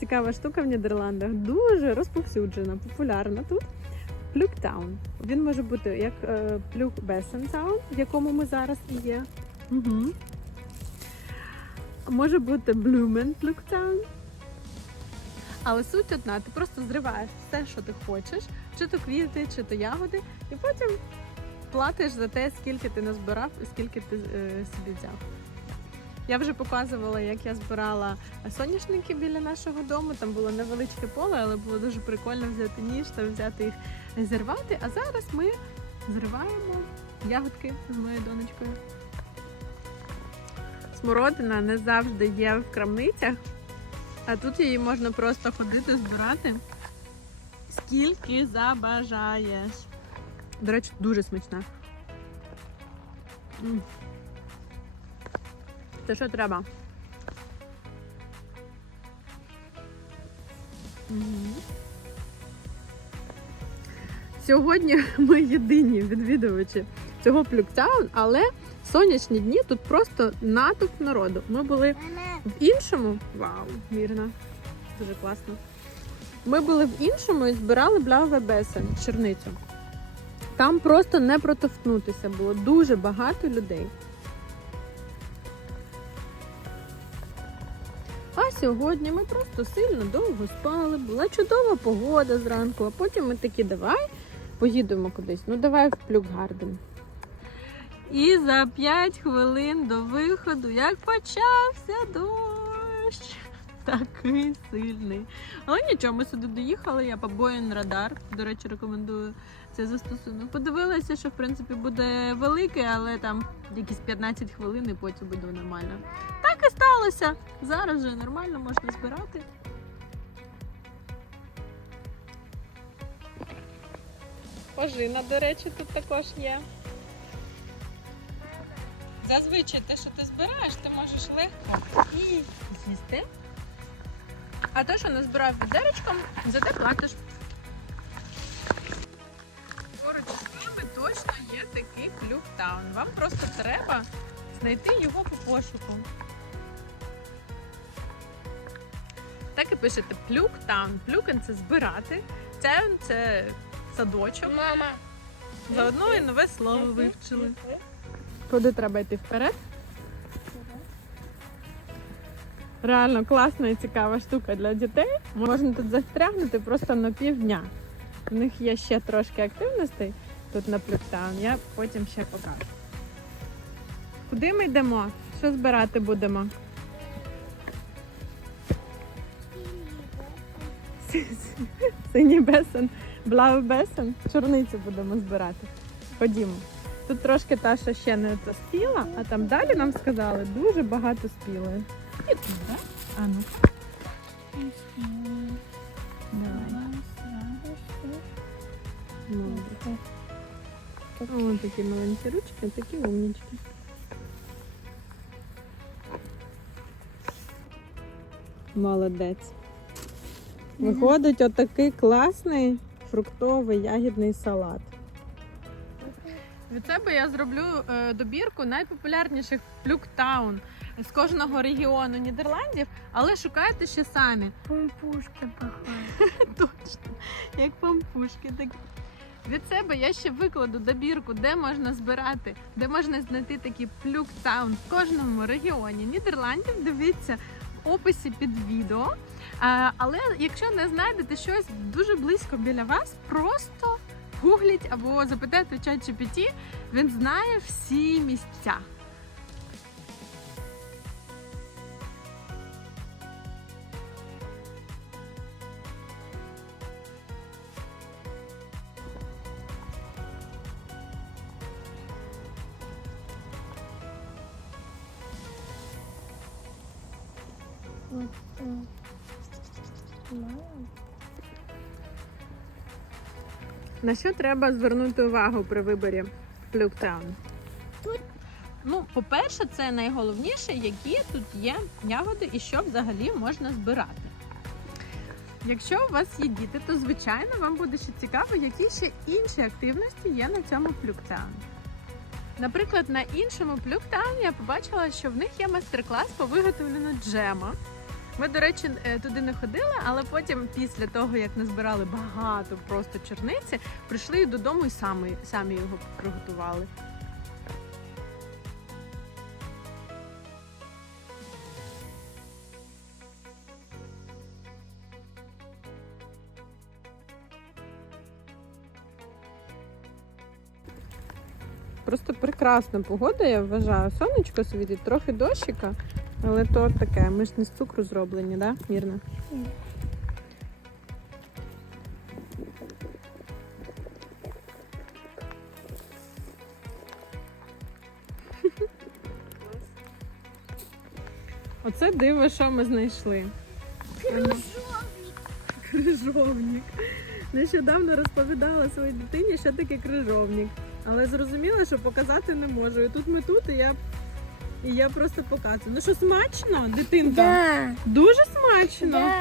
цікава штука в Нідерландах. Дуже розповсюджена, популярна тут. Плюктаун. Він може бути як е, плюк Бесентаун, в якому ми зараз і є. Угу. Може бути Блюмен Плюктаун. Але суть одна, ти просто зриваєш все, що ти хочеш, чи то квіти, чи то ягоди, і потім платиш за те, скільки ти назбирав і скільки ти е, собі взяв. Я вже показувала, як я збирала соняшники біля нашого дому. Там було невеличке поле, але було дуже прикольно взяти ніж та взяти їх зірвати. А зараз ми зриваємо ягодки з моєю донечкою. Смородина не завжди є в крамницях, а тут її можна просто ходити збирати. Скільки забажаєш. До речі, дуже смачна. Це що треба? Сьогодні ми єдині відвідувачі цього плюктаун, але сонячні дні тут просто натовп народу. Ми були в іншому. Вау, вірно. Дуже класно. Ми були в іншому і збирали бляуве бесен, черницю. Там просто не протовкнутися було дуже багато людей. А сьогодні ми просто сильно довго спали, була чудова погода зранку, а потім ми такі давай поїдемо кудись. Ну давай в Плюкгарден. І за 5 хвилин до виходу, як почався дощ. Такий сильний. Але нічого, ми сюди доїхали. Я побоїн радар. До речі, рекомендую цей застосунок. Подивилася, що в принципі буде великий, але там якісь 15 хвилин і потім буде нормально. Так і сталося. Зараз вже нормально можна збирати. Пожина, до речі, тут також є. Зазвичай те, що ти збираєш, ти можеш легко і з'їсти. А те, що не збирав відеречком, зате платиш. Є такий клюктаун. Вам просто треба знайти його по пошуку. Так і пишете плюктаун. Плюкен це збирати. Це, це садочок. Мама. Заодно і нове слово вивчили. Куди треба йти вперед? Реально класна і цікава штука для дітей. Можна тут застрягнути просто на півдня. У них є ще трошки активностей тут на Плюктаун. Я потім ще покажу. Куди ми йдемо? Що збирати будемо? Синій бесен, блау бесен, чорницю будемо збирати. Ходімо. Тут трошки та, що ще не спіла, а там далі нам сказали дуже багато спілої. І тут, так? А ну. Давай. О, такі маленькі ручки, такі умнічки. Молодець. Виходить отакий класний фруктовий ягідний салат. Від себе я зроблю е, добірку найпопулярніших плюктаун з кожного регіону Нідерландів, але шукайте ще самі. Пумпушки похожі. Точно, як пампушки. Так. Від себе я ще викладу добірку, де можна збирати, де можна знайти такі плюктаун в кожному регіоні Нідерландів. Дивіться в описі під відео. Але якщо не знайдете щось дуже близько біля вас, просто гугліть або запитайте чат GPT, він знає всі місця. На що треба звернути увагу при виборі Плюктаун? Ну, по-перше, це найголовніше, які тут є ягоди і що взагалі можна збирати. Якщо у вас є діти, то звичайно вам буде ще цікаво, які ще інші активності є на цьому плюктауні. Наприклад, на іншому плюктауні я побачила, що в них є майстер-клас по виготовленню джема. Ми, до речі, е, туди не ходили, але потім, після того, як назбирали багато просто черниці, прийшли додому і самі, самі його приготували. Просто прекрасна погода, я вважаю. Сонечко світить, трохи дощика, але то таке. Ми ж не з цукру зроблені, да, Мірна? Ні. Оце диво, що ми знайшли. Крижовник. Нещодавно розповідала своїй дитині, що таке крижовник. Але зрозуміла, що показати не можу. І тут ми тут, і я, і я просто показую. Ну що смачно, дитинка? Да. Дуже смачно. Да.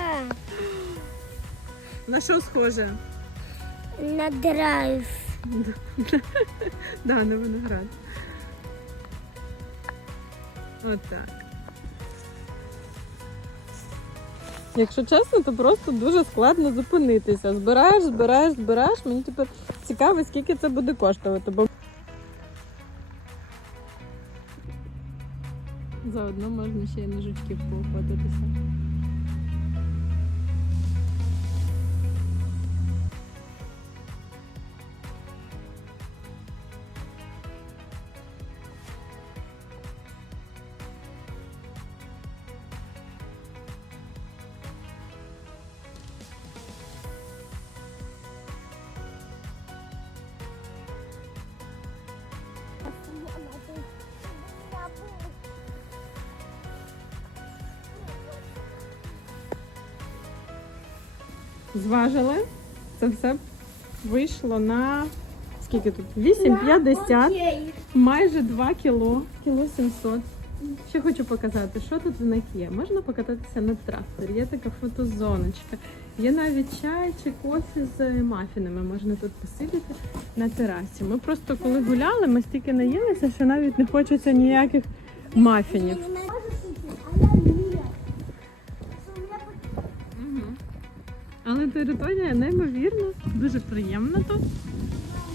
На що схоже? На драйв. Да, на виноград. Отак. Якщо чесно, то просто дуже складно зупинитися. Збираєш, збираєш, збираєш. Мені тепер цікаво, скільки це буде коштувати. Бо... Заодно можна ще й на жучків поохотитися. Зважили. Це все вийшло на скільки тут? 8,50, майже 2 кіло, кіло 700. Ще хочу показати, що тут в них є. Можна покататися на тракторі, є така фотозоночка. Є навіть чай чи кофе з мафінами. Можна тут посидіти на терасі. Ми просто коли гуляли, ми стільки наїлися, що навіть не хочеться ніяких мафінів. Але територія неймовірна, дуже приємна тут.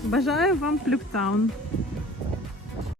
Бажаю вам Плюктаун.